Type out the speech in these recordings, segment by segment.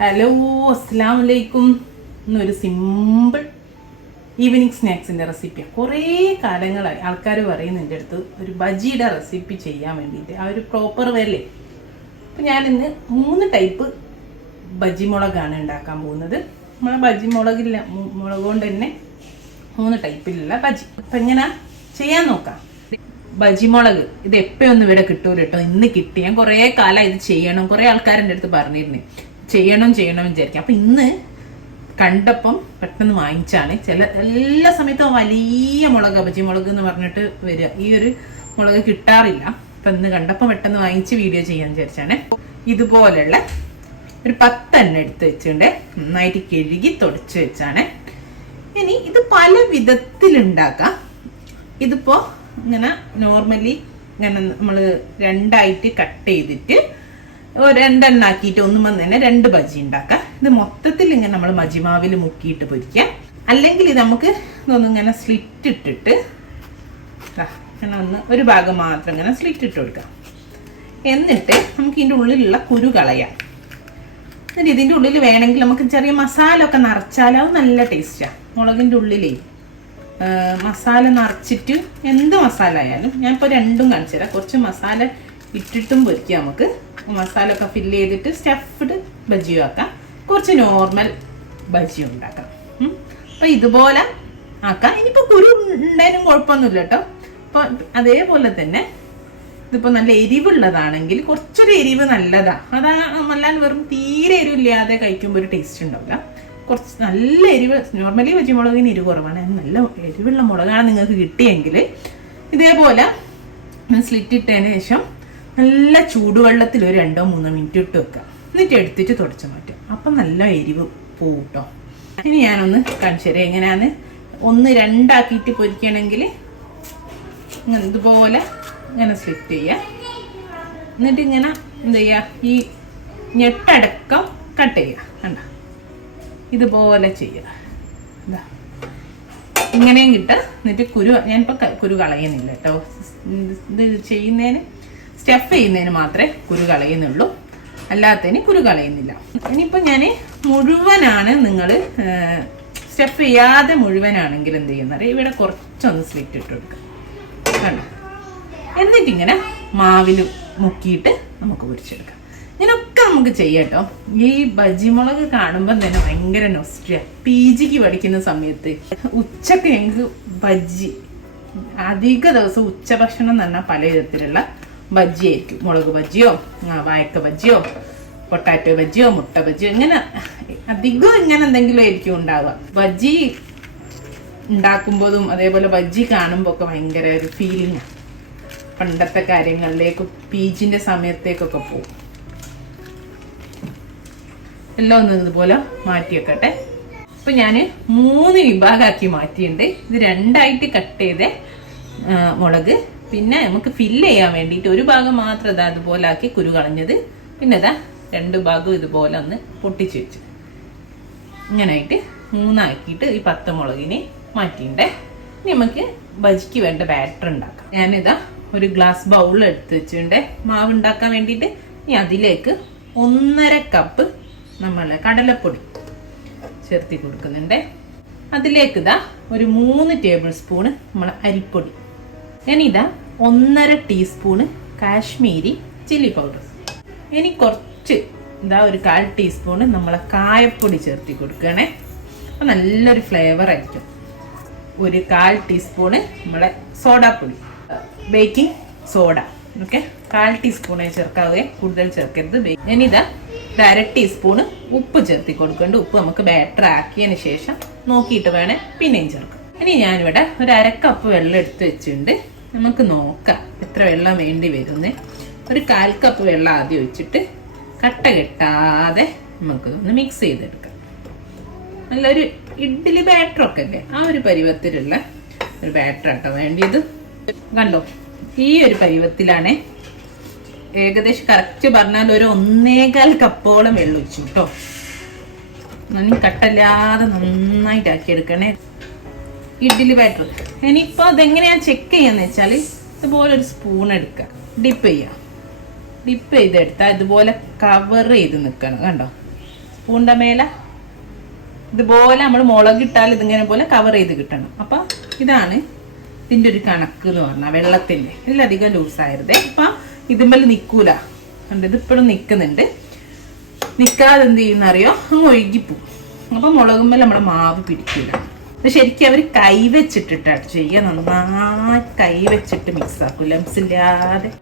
Hello അസ്സലാമു അലൈക്കും. ഇന്നൊരു സിമ്പിൾ ഈവനിങ് സ്നാക്സിൻ്റെ റെസിപ്പിയാണ്. കുറേ കാലങ്ങളായി ആൾക്കാർ പറയുന്നു എൻ്റെ അടുത്ത് ഒരു ബജിയുടെ റെസിപ്പി ചെയ്യാൻ വേണ്ടിയിട്ട്, ആ ഒരു പ്രോപ്പർ വേല്ലേ. അപ്പം ഞാനിന്ന് 3 ടൈപ്പ് ബജി മുളകാണ് ഉണ്ടാക്കാൻ പോകുന്നത്. നമ്മളെ ബജി മുളകില്ല, മുളക് കൊണ്ട് തന്നെ 3 ടൈപ്പിലുള്ള ബജി. അപ്പം എങ്ങനെ ചെയ്യാൻ നോക്കാം. ബജി മുളക് ഇത് എപ്പോഴൊന്നും ഇവിടെ കിട്ടൂല കേട്ടോ. ഇന്ന് കിട്ടി. ഞാൻ കുറേ കാലം ഇത് ചെയ്യണം, കുറേ ആൾക്കാരെൻ്റെ അടുത്ത് പറഞ്ഞിരുന്നു ചെയ്യണം വിചാരിക്കാം. അപ്പം ഇന്ന് കണ്ടപ്പം പെട്ടെന്ന് വാങ്ങിച്ചാണ്. എല്ലാ സമയത്തും വലിയ മുളക്, ബജി മുളക് എന്ന് പറഞ്ഞിട്ട് വരിക. ഈ ഒരു മുളക് കിട്ടാറില്ല. അപ്പം ഇന്ന് കണ്ടപ്പം പെട്ടെന്ന് വാങ്ങിച്ച് വീഡിയോ ചെയ്യാൻ വിചാരിച്ചാണ്. ഇതുപോലുള്ള ഒരു 10 എണ്ണം എടുത്ത് വെച്ചിട്ടുണ്ട്. നന്നായിട്ട് കഴുകി തുടച്ച് വെച്ചാണ്. ഇനി ഇത് പല വിധത്തിലുണ്ടാക്കാം. ഇതിപ്പോൾ ഇങ്ങനെ നോർമലി ഇങ്ങനെ നമ്മൾ 2ആയിട്ട് കട്ട് ചെയ്തിട്ട് 2 എണ്ണാക്കിയിട്ട് ഒന്നും തന്നെ 2 ബജി ഉണ്ടാക്കാം. ഇത് മൊത്തത്തിൽ ഇങ്ങനെ നമ്മൾ മജിമാവിൽ മുക്കിയിട്ട് പൊരിക്കാം. അല്ലെങ്കിൽ ഇത് നമുക്ക് ഇതൊന്നും ഇങ്ങനെ സ്ലിറ്റ് ഇട്ടിട്ട് ഇങ്ങനെ ഒരു ഭാഗം മാത്രം ഇങ്ങനെ സ്ലിറ്റ് ഇട്ട് കൊടുക്കാം. എന്നിട്ട് നമുക്ക് ഇതിൻ്റെ ഉള്ളിലുള്ള കുരു കളയാം. എന്നിട്ട് ഇതിൻ്റെ ഉള്ളിൽ വേണമെങ്കിൽ നമുക്ക് ചെറിയ മസാല ഒക്കെ നിറച്ചാൽ അത് നല്ല ടേസ്റ്റാണ്. മുളകിൻ്റെ ഉള്ളിലേ മസാല നിറച്ചിട്ട് എന്ത് മസാല ആയാലും ഞാനിപ്പോൾ 2ഉം കാണിച്ചു തരാം. കുറച്ച് മസാല ഇട്ടിട്ടും പൊരിക്കാം. നമുക്ക് മസാല ഒക്കെ ഫില്ല് ചെയ്തിട്ട് സ്റ്റഫ്ഡ് ബജിയും ആക്കാം, കുറച്ച് നോർമൽ ബജിയും ഉണ്ടാക്കാം. അപ്പം ഇതുപോലെ ആക്കാം. ഇനിയിപ്പോൾ കുരു ഉണ്ടായാലും കുഴപ്പമൊന്നുമില്ല കേട്ടോ. അപ്പോൾ അതേപോലെ തന്നെ ഇതിപ്പോൾ നല്ല എരിവുള്ളതാണെങ്കിൽ കുറച്ചൊരു എരിവ് നല്ലതാണ്. അല്ലാണ്ട് വെറും തീരെ എരിവില്ലാതെ കഴിക്കുമ്പോൾ ഒരു ടേസ്റ്റ് ഉണ്ടാവില്ല. കുറച്ച് നല്ല എരിവ്, നോർമലി ബജി മുളകിന് എരിവ് കുറവാണ്. നല്ല എരിവുള്ള മുളകാണ് നിങ്ങൾക്ക് കിട്ടിയെങ്കിൽ ഇതേപോലെ സ്ലിറ്റ് ഇട്ടതിന് ശേഷം നല്ല ചൂടുവെള്ളത്തിൽ ഒരു 2-3 മിനിറ്റ് ഇട്ട് വെക്കുക. എന്നിട്ട് എടുത്തിട്ട് തുടച്ച് മാറ്റുക. അപ്പം നല്ല എരിവ് പോവും കേട്ടോ. ഇനി ഞാനൊന്ന് കാണിച്ചു തരാം എങ്ങനെയാണ്. 1-2 ആക്കിയിട്ട് പൊരിക്കണമെങ്കിൽ ഇതുപോലെ ഇങ്ങനെ സ്ലിറ്റ് ചെയ്യുക. എന്നിട്ട് ഇങ്ങനെ എന്ത് ചെയ്യുക, ഈ ഞെട്ടടക്കം കട്ട് ചെയ്യുക. കണ്ട ഇതുപോലെ ചെയ്യുക. എന്താ ഇങ്ങനെയും കിട്ടുക. എന്നിട്ട് ഞാനിപ്പോൾ കുരു കളയുന്നില്ല കേട്ടോ. ഇത് ചെയ്യുന്നതിന്, സ്റ്റഫ് ചെയ്യുന്നതിന് മാത്രമേ കുരു കളയുന്നുള്ളൂ, അല്ലാത്തതിന് കുരു കളയുന്നില്ല. ഇനിയിപ്പോൾ ഞാൻ മുഴുവനാണ്, നിങ്ങൾ സ്റ്റഫ് ചെയ്യാതെ മുഴുവനാണെങ്കിൽ എന്ത് ചെയ്യുന്നത്, ഇവിടെ കുറച്ചൊന്ന് സ്ലിറ്റ് ഇട്ട് കൊടുക്കുക. കണ്ടോ. എന്നിട്ടിങ്ങനെ മാവിൽ മുക്കിയിട്ട് നമുക്ക് പൊരിച്ചെടുക്കാം. ഇങ്ങനെയൊക്കെ നമുക്ക് ചെയ്യാം കേട്ടോ. ഈ ബജി മുളക് കാണുമ്പം തന്നെ ഭയങ്കര നൊസ്റ്റാ. PG പഠിക്കുന്ന സമയത്ത് ഉച്ചക്ക് ഞങ്ങൾക്ക് ബജ്ജി, അധിക ദിവസം ഉച്ചഭക്ഷണം എന്ന് പറഞ്ഞാൽ പല വിധത്തിലുള്ള ബജ്ജി ആയിരിക്കും. മുളക് ബജ്ജിയോ, വായക്ക ബജ്ജിയോ, പൊട്ടാറ്റോ ബജ്ജിയോ, മുട്ട ബജ്ജിയോ, ഇങ്ങനെ അധികം ഇങ്ങനെ എന്തെങ്കിലും ആയിരിക്കും ഉണ്ടാവുക. ബജ്ജി ഉണ്ടാക്കുമ്പോഴും അതേപോലെ ബജ്ജി കാണുമ്പോൾ ഒക്കെ ഭയങ്കര ഒരു ഫീലിംഗാണ്. പണ്ടത്തെ കാര്യങ്ങളിലേക്ക്, PGന്റെ സമയത്തേക്കൊക്കെ പോകും. എല്ലാം ഒന്ന് ഇതുപോലെ മാറ്റി വെക്കട്ടെ. ഇപ്പം ഞാൻ 3 വിഭാഗമാക്കി മാറ്റിയിട്ടുണ്ട്. ഇത് 2ആയിട്ട് കട്ട് ചെയ്ത മുളക്, പിന്നെ നമുക്ക് ഫില്ല് ചെയ്യാൻ വേണ്ടിയിട്ട് ഒരു ഭാഗം മാത്രം ഇതാ അതുപോലെ ആക്കി കുരു കളഞ്ഞത്, പിന്നെ ഇതാ 2 ഭാഗവും ഇതുപോലെ ഒന്ന് പൊട്ടിച്ച് വെച്ചു. ഇങ്ങനായിട്ട് 3 ആക്കിയിട്ട് ഈ 10 മുളകിനെ മാറ്റിയിട്ടുണ്ട്. ഇനി നമുക്ക് ബജിക്ക് വേണ്ട ബാറ്റർ ഉണ്ടാക്കാം. ഞാനിതാ ഒരു ഗ്ലാസ് ബൗൾ എടുത്ത് വെച്ചിട്ടുണ്ട് മാവ് ഉണ്ടാക്കാൻ വേണ്ടിയിട്ട്. ഇനി അതിലേക്ക് 1.5 കപ്പ് നമ്മളെ കടലപ്പൊടി ചേർത്തി കൊടുക്കുന്നുണ്ട്. അതിലേക്ക് ഇതാ ഒരു 3 ടേബിൾ സ്പൂണ് നമ്മളെ അരിപ്പൊടി. ഞാനിതാ 1.5 ടീസ്പൂണ് കാശ്മീരി ചില്ലി പൗഡർ. ഇനി കുറച്ച് ഇതാ ഒരു 1/4 ടീസ്പൂണ് നമ്മളെ കായപ്പൊടി ചേർത്തി കൊടുക്കുകയാണേ. അപ്പം നല്ലൊരു ഫ്ലേവർ ആയിരിക്കും. ഒരു 1/4 ടീസ്പൂണ് നമ്മളെ സോഡാപ്പൊടി, ബേക്കിംഗ് സോഡ. ഓക്കെ, 1/4 ടീസ്പൂണേ ചേർക്കാവേ, കൂടുതൽ ചേർക്കരുത്. ഇനിതാ 1/2 ടീസ്പൂണ് ഉപ്പ് ചേർത്തി കൊടുക്കേണ്ട. ഉപ്പ് നമുക്ക് ബാറ്റർ ആക്കിയതിന് ശേഷം നോക്കിയിട്ട് വേണേ പിന്നെയും ചേർക്കാം. ഇനി ഞാനിവിടെ ഒരു 1/2 കപ്പ് വെള്ളം എടുത്ത് വെച്ചിട്ടുണ്ട്. നമുക്ക് നോക്കാം എത്ര വെള്ളം വേണ്ടി വരുന്നേ. ഒരു 1/4 കപ്പ് വെള്ളം ആദ്യം ഒഴിച്ചിട്ട് കട്ട കെട്ടാതെ നമുക്ക് ഒന്ന് മിക്സ് ചെയ്തെടുക്കാം. നല്ലൊരു ഇഡ്ഡലി ബാറ്ററൊക്കെ അല്ലേ, ആ ഒരു പരുവത്തിലുള്ള ഒരു ബാറ്റർ ആട്ടോ വേണ്ടിയത്. കണ്ടോ, ഈ ഒരു പരുവത്തിലാണ്. ഏകദേശം കറക്റ്റ് പറഞ്ഞാൽ ഒരു 1.25 കപ്പോളം വെള്ളം ഒഴിച്ചു കേട്ടോ. കട്ടല്ലാതെ നന്നായിട്ട് ആക്കിയെടുക്കണേ ഇഡ്ഡലി ബാറ്റർ. ഇനിയിപ്പോൾ അതെങ്ങനെയാണ് ചെക്ക് ചെയ്യാന്ന് വെച്ചാൽ ഇതുപോലെ ഒരു സ്പൂൺ എടുക്കുക, ഡിപ്പ് ചെയ്യുക. ഡിപ്പ് ചെയ്തെടുത്താൽ ഇതുപോലെ കവർ ചെയ്ത് നിൽക്കണം. കണ്ടോ, സ്പൂണിൻ്റെ മേലെ ഇതുപോലെ നമ്മൾ മുളകിട്ടാൽ ഇതിങ്ങനെ പോലെ കവർ ചെയ്ത് കിട്ടണം. അപ്പം ഇതാണ് ഇതിൻ്റെ ഒരു കണക്ക് എന്ന് പറഞ്ഞാൽ വെള്ളത്തിൻ്റെ. ഇതിലധികം ലൂസായിരുന്നേ. അപ്പം ഇതുമ്പോൾ നിൽക്കൂല. കണ്ട് ഇതിപ്പോഴും നിൽക്കുന്നുണ്ട്. നിൽക്കാതെ എന്ത് ചെയ്യുന്നറിയോ, അങ്ങ് ഒഴുകിപ്പോവും. അപ്പം മുളകുമ്പോൾ നമ്മുടെ മാവ് പിടിക്കില്ല. അത് ശരിക്കും അവർ കൈ വെച്ചിട്ടിട്ടാണ് ചെയ്യുക. നന്നായി കൈ വെച്ചിട്ട് മിക്സ് ആക്കും, ലംസ് ഇല്ലാതെ.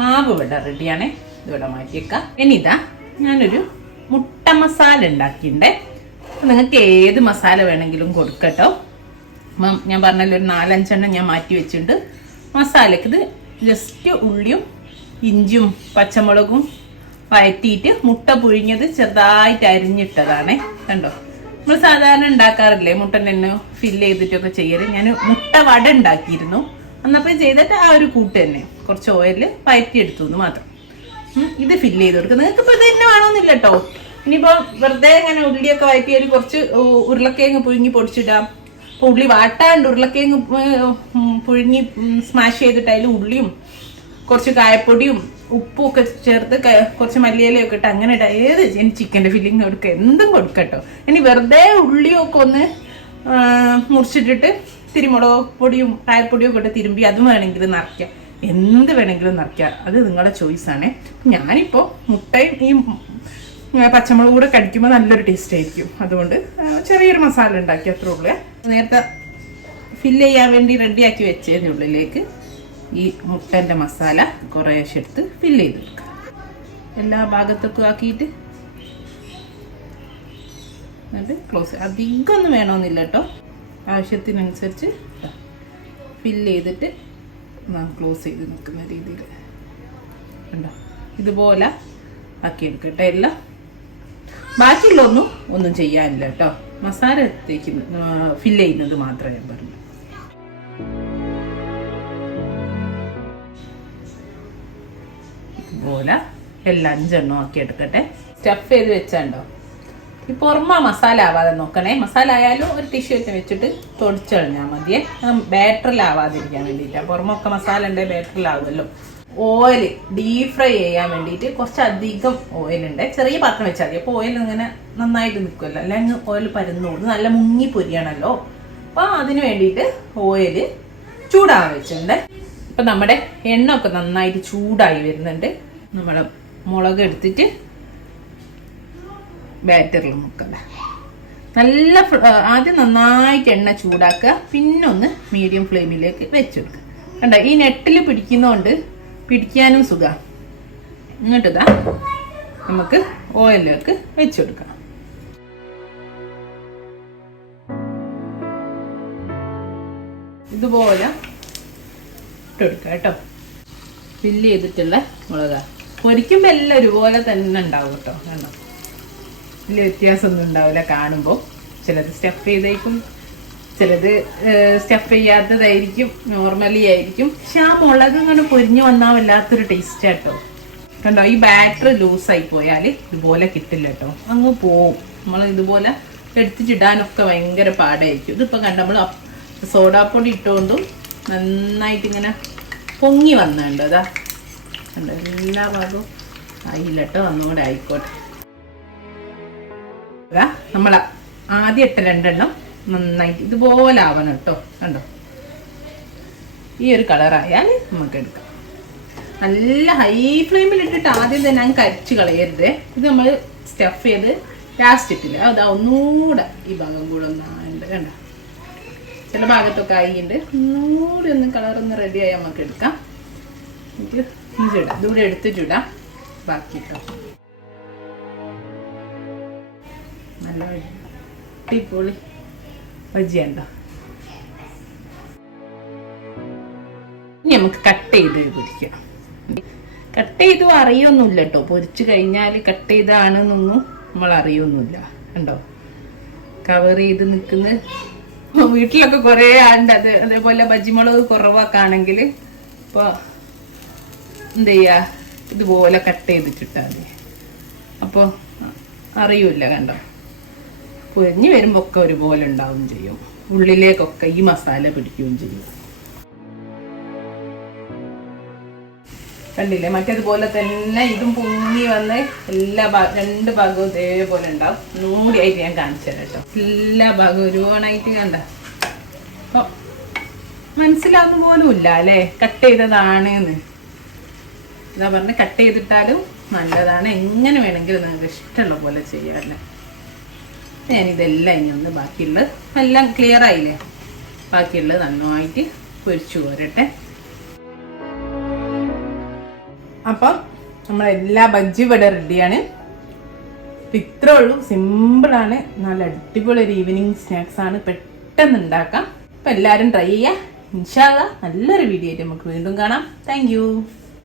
മാവ് ഇവിടെ റെഡിയാണേ. ഇതിവിടെ മാറ്റിയേക്കാം. ഇനി ഇതാ ഞാനൊരു മുട്ട മസാല ഉണ്ടാക്കിയിട്ടുണ്ടേ. നിങ്ങൾക്ക് ഏത് മസാല വേണമെങ്കിലും കൊടുക്കട്ടോ. ഞാൻ പറഞ്ഞല്ലോ ഒരു 4-5 എണ്ണം ഞാൻ മാറ്റി വെച്ചിട്ടുണ്ട്. മസാലക്ക് ഇത് ജസ്റ്റ് ഉള്ളിയും ഇഞ്ചിയും പച്ചമുളകും വഴറ്റിയിട്ട് മുട്ട പുഴുങ്ങിയത് ചെറുതായിട്ട് അരിഞ്ഞിട്ടതാണേ. കണ്ടോ, നമ്മൾ സാധാരണ ഉണ്ടാക്കാറില്ലേ മുട്ടൻ്റെ തന്നെ ഫില്ല് ചെയ്തിട്ടൊക്കെ ചെയ്യല്. ഞാൻ മുട്ട വട ഉണ്ടാക്കിയിരുന്നു അന്നപ്പോൾ ചെയ്തിട്ട് ആ ഒരു കൂട്ട് തന്നെ കുറച്ച് ഓയിൽ വഴറ്റിയെടുത്തു എന്ന് മാത്രം. ഇത് ഫില്ല് ചെയ്ത് കൊടുക്കുക. നിങ്ങൾക്ക് ഇപ്പോൾ ഇത് തന്നെ വേണമെന്നില്ല കേട്ടോ. ഇനിയിപ്പോൾ വെറുതെ ഇങ്ങനെ ഉള്ളിയൊക്കെ വഴറ്റിയാൽ കുറച്ച് ഉരുളക്കിഴങ്ങ് പുഴുങ്ങി പൊടിച്ചിടാം. അപ്പോൾ ഉള്ളി വാട്ടാണ്ട് ഉരുളക്കിഴങ്ങ് പുഴുങ്ങി സ്മാഷ് ചെയ്തിട്ട് അതിൽ ഉള്ളിയും കുറച്ച് കായപ്പൊടിയും ഉപ്പും ഒക്കെ ചേർത്ത് കുറച്ച് മല്ലിയിലയൊക്കെ ഇട്ട് അങ്ങനെ ഏത് ഇനി ചിക്കൻ്റെ ഫില്ലിങ് കൊടുക്കുക, എന്തും കൊടുക്കട്ടോ. ഇനി വെറുതെ ഉള്ളിയൊക്കെ ഒന്ന് മുറിച്ചിട്ടിട്ട് തിരുമുളക് പൊടിയും കായപ്പൊടിയും ഒക്കെ ഇട്ട് തിരുമ്പി അതും വേണമെങ്കിൽ നിറയ്ക്കാം. എന്ത് വേണമെങ്കിലും നിറയ്ക്കാം. അത് നിങ്ങളുടെ ചോയ്സാണേ. ഞാനിപ്പോൾ മുട്ടയും ഈ പച്ചമുളക് കൂടെ കടിക്കുമ്പോൾ നല്ലൊരു ടേസ്റ്റ് ആയിരിക്കും. അതുകൊണ്ട് ചെറിയൊരു മസാല ഉണ്ടാക്കി, അത്രേ ഉള്ളൂ. നേരത്തെ ഫില്ല് ചെയ്യാൻ വേണ്ടി റെഡിയാക്കി വെച്ചതിൻ്റെ ഉള്ളിലേക്ക് ഈ മുട്ടൻ്റെ മസാല കുറേശ്ശെ എടുത്ത് ഫില്ല് ചെയ്ത് കൊടുക്കുക. എല്ലാ ഭാഗത്തൊക്കെ ആക്കിയിട്ട് എന്നിട്ട് ക്ലോസ്. അധികം ഒന്നും വേണമെന്നില്ല കേട്ടോ. ആവശ്യത്തിനനുസരിച്ച് ഫില്ല് ചെയ്തിട്ട് ക്ലോസ് ചെയ്ത് നിൽക്കുന്ന രീതിയിൽ കണ്ടോ. ഇതുപോലെ ആക്കിയെടുക്കട്ടെ എല്ലാം. ബാക്കിയുള്ളൊന്നും ചെയ്യാനില്ല കേട്ടോ. മസാല തേക്കുന്ന ഫില്ല് ചെയ്യുന്നത് മാത്രമേ ഞാൻ പറഞ്ഞു. ഇതുപോലെ എല്ലാം 5 എണ്ണം ആക്കി എടുക്കട്ടെ. സ്റ്റഫ് ചെയ്ത് വെച്ചാണ്ടോ ഈ പുറമ മസാല ആവാതെ നോക്കണേ. മസാല ആയാലും ഒരു ടിഷ്യൂ ഒക്കെ വെച്ചിട്ട് തൊടിച്ചു കളഞ്ഞാൽ മതിയേ. ബാറ്ററിലാവാതിരിക്കാൻ വേണ്ടിയിട്ടാണ്. പുറമൊക്കെ മസാല ഉണ്ടെങ്കിൽ ബാറ്ററിലാവുമല്ലോ. ഓയിൽ ഡീപ് ഫ്രൈ ചെയ്യാൻ വേണ്ടിയിട്ട് കുറച്ചധികം ഓയിലുണ്ട്. ചെറിയ പാത്രം വെച്ചാൽ മതി. അപ്പോൾ ഓയിൽ ഇങ്ങനെ നന്നായിട്ട് നിൽക്കുമല്ലോ, അല്ലെങ്കിൽ ഓയിൽ പരന്നോളൂ. നല്ല മുങ്ങി പൊരിയണല്ലോ. അപ്പോൾ അതിന് വേണ്ടിയിട്ട് ഓയിൽ ചൂടാകാൻ വെച്ചിട്ടുണ്ട്. ഇപ്പം നമ്മുടെ എണ്ണ ഒക്കെ നന്നായിട്ട് ചൂടായി വരുന്നുണ്ട്. നമ്മൾ മുളക് എടുത്തിട്ട് ബാറ്ററിൽ മുക്കണ്ട. നല്ല ആദ്യം നന്നായിട്ട് എണ്ണ ചൂടാക്കുക, പിന്നെ ഒന്ന് മീഡിയം ഫ്ലെയിമിലേക്ക് വെച്ചെടുക്കുക. കണ്ട ഈ നെട്ടിൽ പിടിക്കുന്നതുകൊണ്ട് പിടിക്കാനും സുഖം. ഇങ്ങോട്ടിതാ നമുക്ക് ഓയിലേക്ക് വെച്ചെടുക്കാം. ഇതുപോലെ ഇട്ടെടുക്കാം കേട്ടോ. ഫില്ല് ചെയ്തിട്ടുള്ള മുളക് പൊരിക്കുമ്പോൾ എല്ലാം ഒരുപോലെ തന്നെ ഉണ്ടാവും കേട്ടോ. കണ്ടോ, വലിയ വ്യത്യാസമൊന്നും ഉണ്ടാവില്ല കാണുമ്പോൾ. ചിലത് സ്റ്റഫ് ചെയ്തേക്കും, ചിലത് സ്റ്റഫ് ചെയ്യാത്തതായിരിക്കും, നോർമലി ആയിരിക്കും. പക്ഷെ ആ മുളക് ഇങ്ങനെ പൊരിഞ്ഞു വന്നാൽ വല്ലാത്തൊരു ടേസ്റ്റ് കേട്ടോ. കണ്ടോ, ഈ ബാറ്റർ ലൂസായി പോയാൽ ഇതുപോലെ കിട്ടില്ല കേട്ടോ, അങ്ങ് പോവും. നമ്മൾ ഇതുപോലെ എടുത്തിട്ടിടാനൊക്കെ ഭയങ്കര പാടായിരിക്കും. ഇതിപ്പോൾ കണ്ടോ, നമ്മൾ സോഡാപ്പൊടി ഇട്ടുകൊണ്ടും നന്നായിട്ട് ഇങ്ങനെ പൊങ്ങി വന്നുണ്ട്. അതാ കണ്ടോ, എല്ലാ ഭാഗവും ആയില്ല കേട്ടോ. ഒന്നുകൂടെ ആയിക്കോട്ടെ. നമ്മൾ ആദ്യം ഇട്ട 2 എണ്ണം നന്നായിട്ട് ഇതുപോലെ ആവണം കേട്ടോ. കണ്ടോ, ഈ ഒരു കളറായാൽ നമുക്ക് എടുക്കാം. നല്ല ഹൈ ഫ്ലെയിമിൽ ഇട്ടിട്ട് ആദ്യം തന്നെ അങ്ങ് കരിച്ച് കളയരുത്. ഇത് നമ്മൾ സ്റ്റഫ് ചെയ്ത് ലാസ്റ്റ് ഇട്ടില്ല. അതാ ഒന്നുകൂടെ ഈ ഭാഗം കൂടെ ഒന്നാണ്ട്. കണ്ടോ, ചില ഭാഗത്തൊക്കെ ആയിട്ടുണ്ട്. ഒന്നുകൂടി ഒന്ന് കളറൊന്ന് റെഡിയായി നമുക്ക് എടുക്കാം. എന്നിട്ട് ഇതിടാം, ഇതുകൂടെ എടുത്തിട്ടിടാം ബാക്കി കേട്ടോ. നല്ല അടിപൊളി ബജ്ജി ഉണ്ടോ. ഇനി നമുക്ക് കട്ട് ചെയ്ത് പൊരിക്കാം. കട്ട് ചെയ്തു അറിയൊന്നുമില്ല കേട്ടോ. പൊരിച്ചു കഴിഞ്ഞാൽ കട്ട് ചെയ്താണെന്നൊന്നും നമ്മൾ അറിയൊന്നുമില്ല. കണ്ടോ, കവർ ചെയ്ത് നിൽക്കുന്ന വീട്ടിലൊക്കെ കുറേ ആണ്ട്. അതേപോലെ ബജ്ജിമുളക് കുറവാക്കാണെങ്കിൽ ഇപ്പോൾ എന്ത് ചെയ്യുക, ഇതുപോലെ കട്ട് ചെയ്തിട്ടിട്ടാൽ മതി. അപ്പോൾ അറിയില്ല. കണ്ടോ, പൊരിഞ്ഞ് വരുമ്പോൾ ഒക്കെ ഒരുപോലെ ഉണ്ടാവും ചെയ്യും. ഉള്ളിലേക്കൊക്കെ ഈ മസാല പിടിക്കുകയും ചെയ്യും. കണ്ടില്ലേ, മറ്റേതുപോലെ തന്നെ ഇതും പൊങ്ങി വന്ന് എല്ലാ രണ്ട് ഭാഗവും ഇതേപോലെ ഉണ്ടാവും. നൂടിയായിട്ട് ഞാൻ കാണിച്ചു തരാം കേട്ടോ. എല്ലാ ഭാഗവും ഒരുപാടായിട്ട് കണ്ട. അപ്പോൾ മനസ്സിലാവുന്ന പോലും ഇല്ല അല്ലേ കട്ട് ചെയ്തതാണ് എന്ന്. എന്താ പറഞ്ഞ് കട്ട് ചെയ്തിട്ടാലും നല്ലതാണ്. എങ്ങനെ വേണമെങ്കിലും നിങ്ങൾക്ക് ഇഷ്ടമുള്ള പോലെ ചെയ്യാറില്ല. ഞാനിതെല്ലാം ഇനി ഒന്ന് ബാക്കിയുള്ളത് എല്ലാം ക്ലിയർ ആയില്ലേ, ബാക്കിയുള്ളത് നന്നായിട്ട് പൊരിച്ചു പോരട്ടെ. അപ്പം നമ്മളെല്ലാ ബജ്ജി ഇവിടെ റെഡിയാണ്. ഇത്രേ ഉള്ളൂ, സിമ്പിളാണ്, നല്ല അടിപൊളി ഒരു ഈവനിങ് സ്നാക്സ് ആണ്, പെട്ടെന്ന് ഉണ്ടാക്കാം. അപ്പം എല്ലാവരും ട്രൈ ചെയ്യുക. ഇൻഷാ അല്ലാഹ് നല്ലൊരു വീഡിയോ ആയിട്ട് നമുക്ക് വീണ്ടും കാണാം. താങ്ക്